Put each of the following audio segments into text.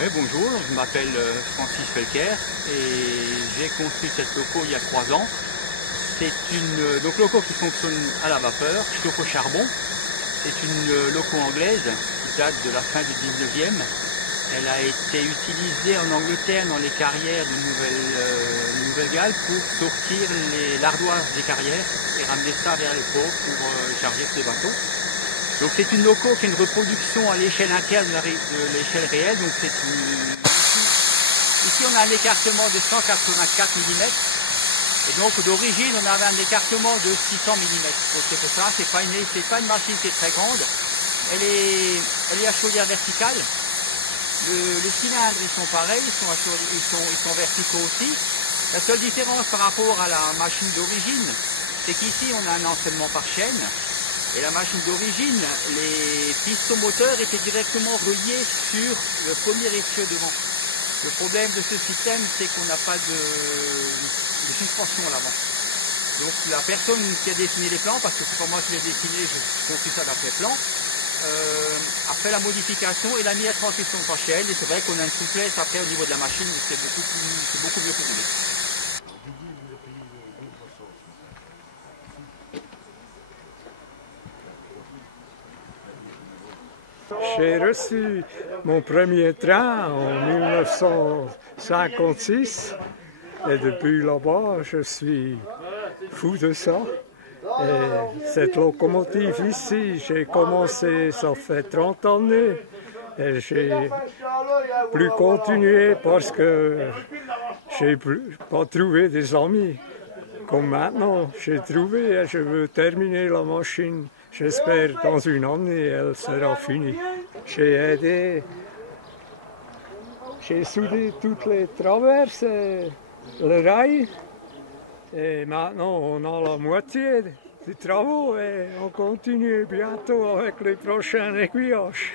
Oui, bonjour, je m'appelle Francis Felker et j'ai construit cette loco il y a 3 ans. C'est une loco qui fonctionne à la vapeur, chauffe au charbon. C'est une loco anglaise qui date de la fin du 19e. Elle a été utilisée en Angleterre dans les carrières de Nouvelle-Galles pour sortir l'ardoise des carrières et ramener ça vers les ports pour charger ces bateaux. Donc c'est une loco qui est une reproduction à l'échelle interne de l'échelle réelle. Donc ici on a un écartement de 184 mm et donc d'origine on avait un écartement de 600 mm. Donc c'est pour ça, c'est pas une machine qui est très grande. Elle est à chaudière verticale. Les cylindres ils sont pareils, ils sont verticaux aussi. La seule différence par rapport à la machine d'origine, c'est qu'ici on a un entraînement par chaîne. Et la machine d'origine, les pistons moteurs étaient directement reliés sur le premier essieu devant. Le problème de ce système, c'est qu'on n'a pas de suspension à l'avant. Donc la personne qui a dessiné les plans, parce que c'est pas moi qui l'ai dessiné, j'ai construit ça d'après plan, a fait la modification et l'a mis à transmission par chaîne. Et c'est vrai qu'on a une souplesse après au niveau de la machine, c'est beaucoup mieux pour rouler. J'ai reçu mon premier train en 1956 et depuis là-bas, je suis fou de ça. Et cette locomotive ici, j'ai commencé, ça fait 30 années et j'ai plus continué parce que j'ai pas trouvé des amis. Comme maintenant, j'ai trouvé et je veux terminer la machine. J'espère dans une année, elle sera finie. J'ai aidé, j'ai soudé toutes les traverses, le rail. Et maintenant, on a la moitié des travaux et on continue bientôt avec les prochains aiguillages.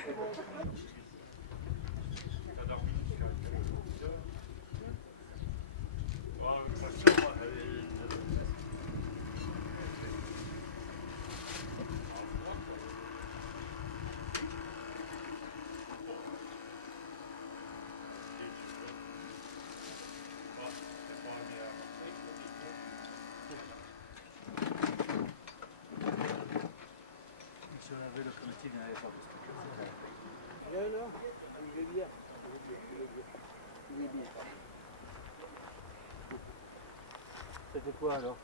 Sur la vélocomotive, il n'y avait pas de fait quoi alors?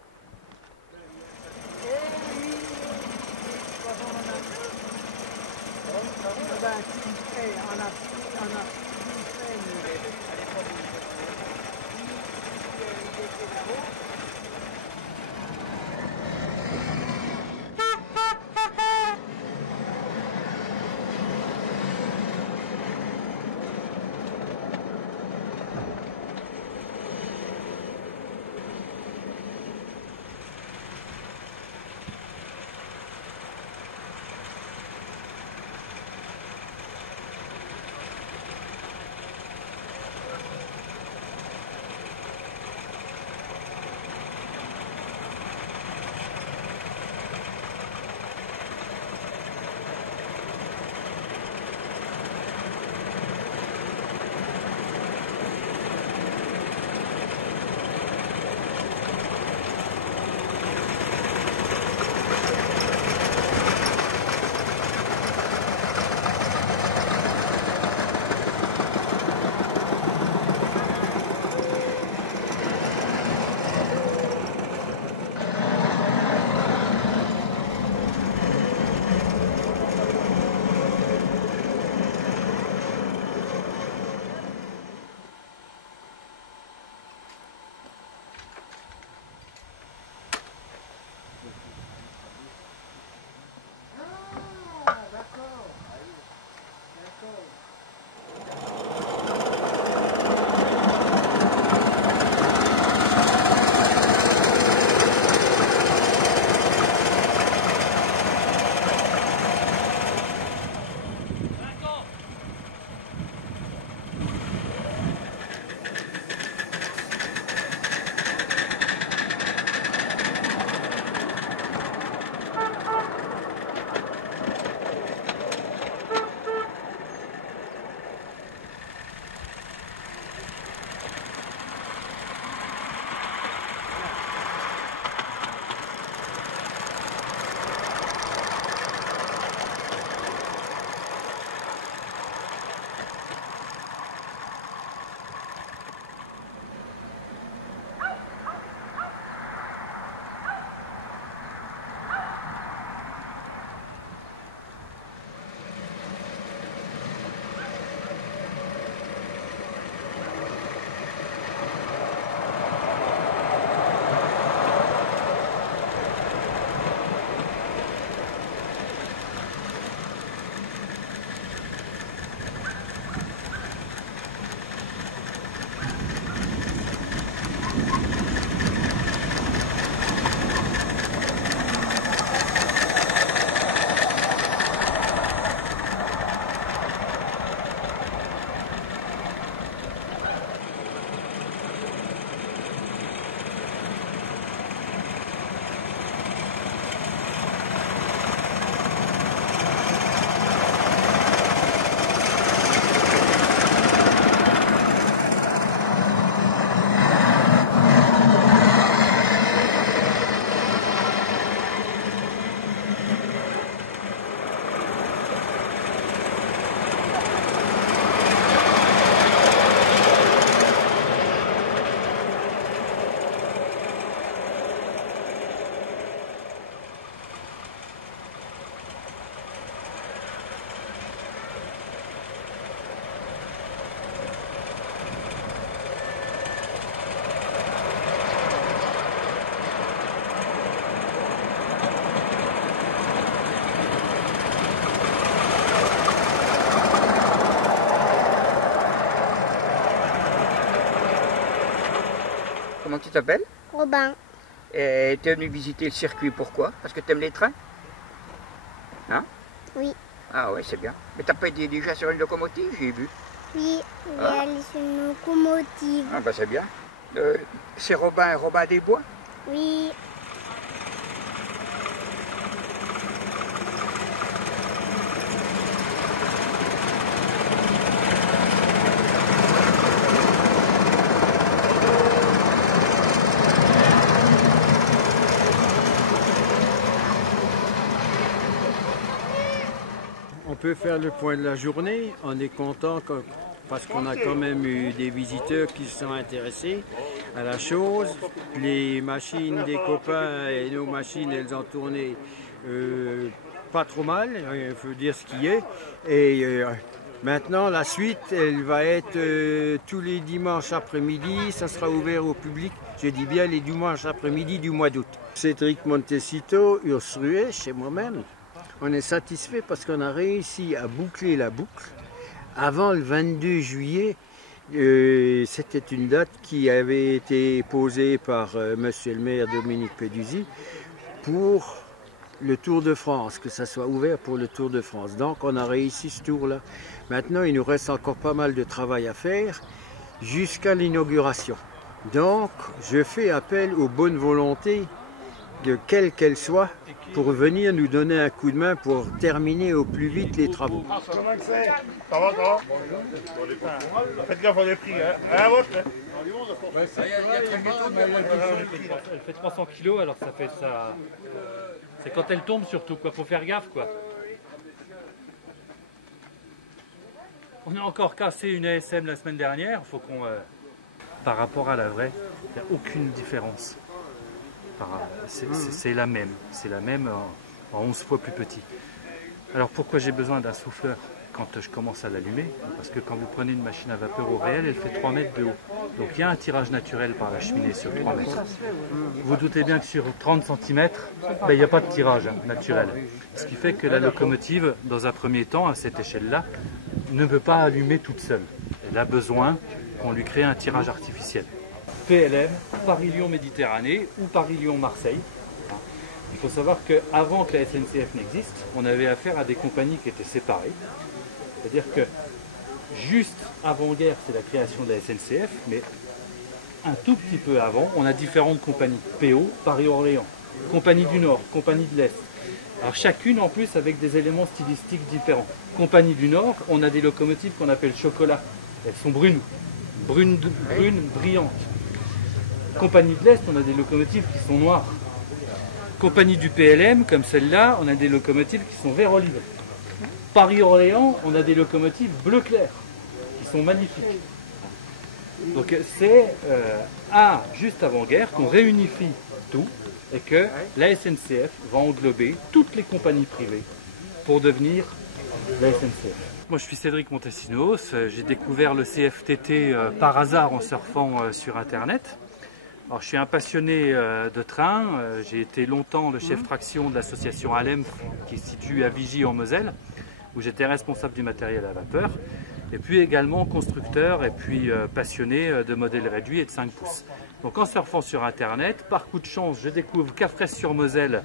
Comment tu t'appelles? Robin. Et tu es venu visiter le circuit, pourquoi? Parce que tu aimes les trains? Hein? Oui. Ah ouais, c'est bien. Mais t'as pas été déjà sur une locomotive, j'ai vu. Oui, il est allé sur une locomotive. Ah bah c'est bien. C'est Robin des Bois? Oui. On peut faire le point de la journée. On est content parce qu'on a quand même eu des visiteurs qui se sont intéressés. à la chose. Les machines des copains et nos machines, elles ont tourné pas trop mal, il faut dire ce qui est. Et maintenant, la suite, elle va être tous les dimanches après-midi, ça sera ouvert au public, je dis bien les dimanches après-midi du mois d'août. Cédric Montecito, Urs Ruet, chez moi-même, on est satisfait parce qu'on a réussi à boucler la boucle avant le 22 juillet. C'était une date qui avait été posée par monsieur le maire Dominique Peduzzi pour le Tour de France, que ça soit ouvert pour le Tour de France. Donc on a réussi ce tour-là. Maintenant, il nous reste encore pas mal de travail à faire jusqu'à l'inauguration. Donc, je fais appel aux bonnes volontés, de quelle qu'elle soit, pour venir nous donner un coup de main pour terminer au plus vite les travaux. Comment c'est? Ça va, ça va? Faites gaffe à les prix, hein? À votre, hein? Elle fait 300 kilos, alors ça fait ça. C'est quand elle tombe surtout, quoi. Faut faire gaffe, quoi. On a encore cassé une ASM la semaine dernière. Faut qu'on, par rapport à la vraie, il n'y a aucune différence. C'est la même. C'est la même en 11 fois plus petit. Alors pourquoi j'ai besoin d'un souffleur quand je commence à l'allumer? Parce que quand vous prenez une machine à vapeur au réel, elle fait 3 mètres de haut. Donc il y a un tirage naturel par la cheminée sur 3 mètres. Vous doutez bien que sur 30 cm, il n'y a pas de tirage naturel. Ce qui fait que la locomotive, dans un premier temps, à cette échelle-là, ne peut pas allumer toute seule. Elle a besoin qu'on lui crée un tirage artificiel. PLM, Paris-Lyon Méditerranée ou Paris-Lyon Marseille. Il faut savoir qu'avant que la SNCF n'existe, on avait affaire à des compagnies qui étaient séparées. C'est-à-dire que juste avant-guerre, c'est la création de la SNCF, mais un tout petit peu avant, on a différentes compagnies. PO, Paris-Orléans, Compagnie du Nord, Compagnie de l'Est. Alors chacune en plus avec des éléments stylistiques différents. Compagnie du Nord, on a des locomotives qu'on appelle chocolat. Elles sont brunes, brillantes. Compagnie de l'Est, on a des locomotives qui sont noires. Compagnie du PLM, comme celle-là, on a des locomotives qui sont vert olive. Paris-Orléans, on a des locomotives bleu clair, qui sont magnifiques. Donc c'est juste avant-guerre qu'on réunifie tout et que la SNCF va englober toutes les compagnies privées pour devenir la SNCF. Moi je suis Cédric Montesinos, j'ai découvert le CFTT par hasard en surfant sur internet. Alors, je suis un passionné de train, j'ai été longtemps le chef traction de l'association ALEMF qui se situe à Vigy en Moselle, où j'étais responsable du matériel à vapeur, et puis également constructeur et puis passionné de modèles réduits et de 5 pouces. Donc en surfant sur internet, par coup de chance, je découvre qu'à Fraisse-sur-Moselle,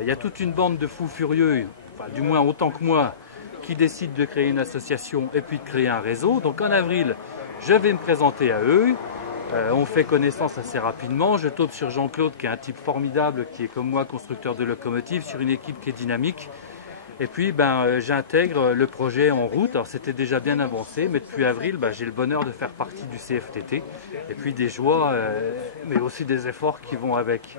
il y a toute une bande de fous furieux, enfin, du moins autant que moi, qui décident de créer une association et puis de créer un réseau. Donc en avril, je vais me présenter à eux. On fait connaissance assez rapidement, je tombe sur Jean-Claude qui est un type formidable, qui est comme moi constructeur de locomotives, sur une équipe qui est dynamique. Et puis j'intègre le projet en route. Alors c'était déjà bien avancé, mais depuis avril j'ai le bonheur de faire partie du CFTT. Et puis des joies, mais aussi des efforts qui vont avec.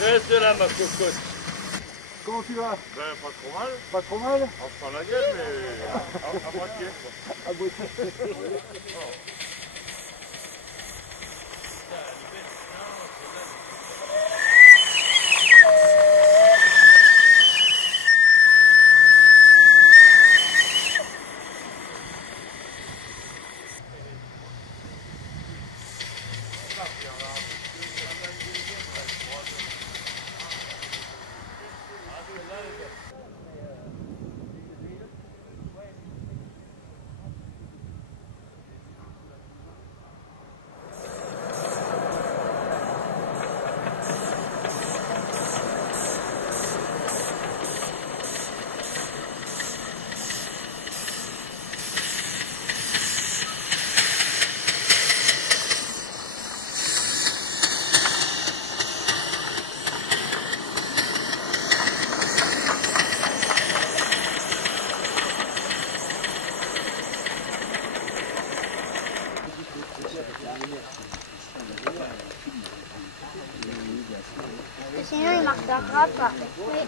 Reste là, ma cocotte. comment tu vas? Ben, pas trop mal. Pas trop mal? On se prend la gueule, mais à moitié. À moitié. Sinon, il ne marquera pas. Oui.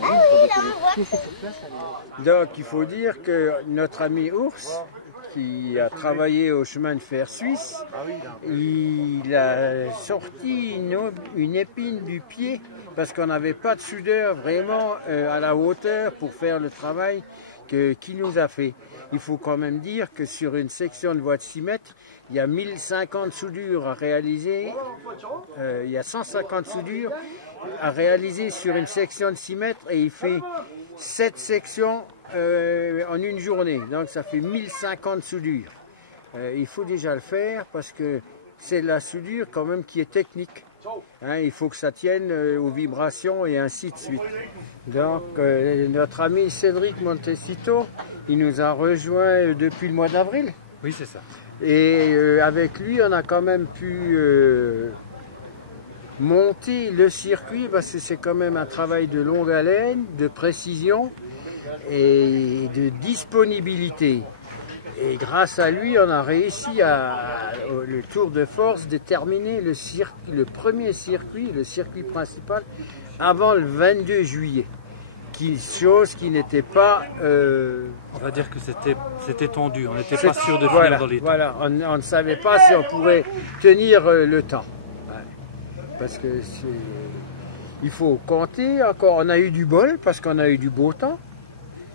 Ah oui, là, on voit. Donc il faut dire que notre ami Ours, qui a travaillé au chemin de fer suisse, il a sorti une épine du pied parce qu'on n'avait pas de soudeur vraiment à la hauteur pour faire le travail qu'il nous a fait. Il faut quand même dire que sur une section de voie de 6 mètres, il y a 1050 soudures à réaliser, il y a 150 soudures à réaliser sur une section de 6 mètres et il fait 7 sections en une journée, donc ça fait 1050 soudures. Il faut déjà le faire parce que c'est la soudure quand même qui est technique. Hein, il faut que ça tienne aux vibrations et ainsi de suite. Donc notre ami Cédric Montecito, il nous a rejoint depuis le mois d'avril. Oui, c'est ça. Et avec lui, on a quand même pu monter le circuit parce que c'est quand même un travail de longue haleine, de précision et de disponibilité. Et grâce à lui, on a réussi le tour de force de terminer le premier circuit, le circuit principal, avant le 22 juillet. Chose qui n'était pas... On va dire que c'était tendu, on n'était pas sûr de finir dans les temps. Voilà, on ne savait pas si on pourrait tenir le temps. Ouais. Parce que il faut compter encore, on a eu du bol parce qu'on a eu du beau temps,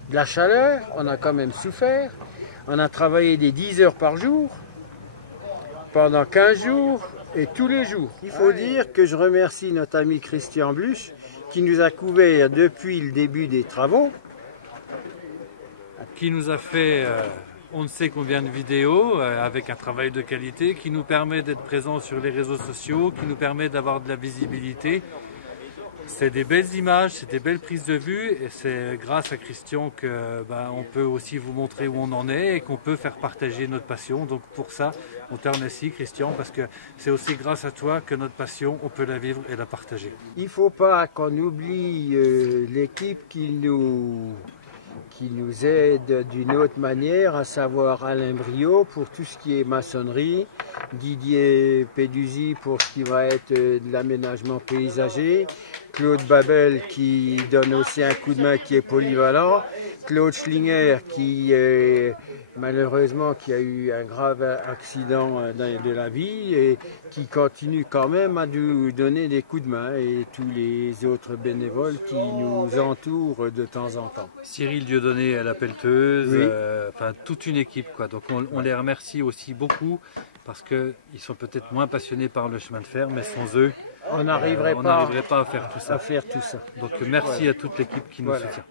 de la chaleur, on a quand même souffert. On a travaillé des 10 heures par jour, pendant 15 jours et tous les jours. Il faut dire que je remercie notre ami Christian Bluch qui nous a couvert depuis le début des travaux. Qui nous a fait on ne sait combien de vidéos avec un travail de qualité qui nous permet d'être présents sur les réseaux sociaux, qui nous permet d'avoir de la visibilité. C'est des belles images, c'est des belles prises de vue et c'est grâce à Christian que on peut aussi vous montrer où on en est et qu'on peut faire partager notre passion. Donc pour ça, on te remercie Christian parce que c'est aussi grâce à toi que notre passion, on peut la vivre et la partager. Il ne faut pas qu'on oublie l'équipe qui nous aide d'une autre manière, à savoir Alain Briot pour tout ce qui est maçonnerie, Didier Péduzzi pour ce qui va être de l'aménagement paysager, Claude Babel qui donne aussi un coup de main qui est polyvalent, Claude Schlinger qui malheureusement qui a eu un grave accident de la vie et qui continue quand même à nous donner des coups de main et tous les autres bénévoles qui nous entourent de temps en temps. Cyril Dieudonné à la pelleteuse, oui. Enfin toute une équipe quoi. Donc on les remercie aussi beaucoup parce qu'ils sont peut-être moins passionnés par le chemin de fer, mais sans eux, on n'arriverait pas à faire tout ça. À faire tout ça. Donc merci à toute l'équipe qui nous soutient.